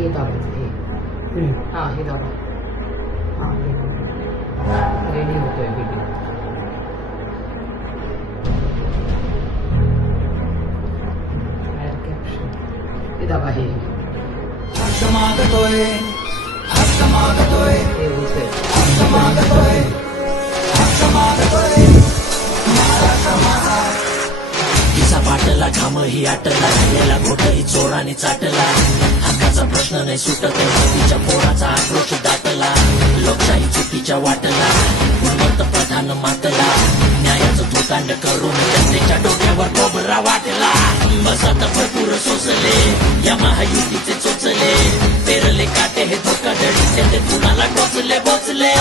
黑到吧，黑，嗯，啊，黑到吧，啊，黑，黑六对黑六。দাবাহি হস্তমাগতয়ে হস্তমাগতয়ে হস্তমাগতয়ে হস্তমাগতয়ে तिचा घाम ही आटला. राहिलेला घोट ही चोराने चाटला. हक्काचा प्रश्न नाही सुटत तिच्या पोराचा आक्रोश दाटला. लोकशाही चुकीच्या वाटला. गुणवंत प्रधान मातला. न्यायाचं दुकांड करून जनतेच्या डोक्यावर कोबरा वाटला. बसात भरपूर सोसले या महायुतीचे चोचले. पेरले काटे हे धोका दडी ते कुणाला टोचले बोचले.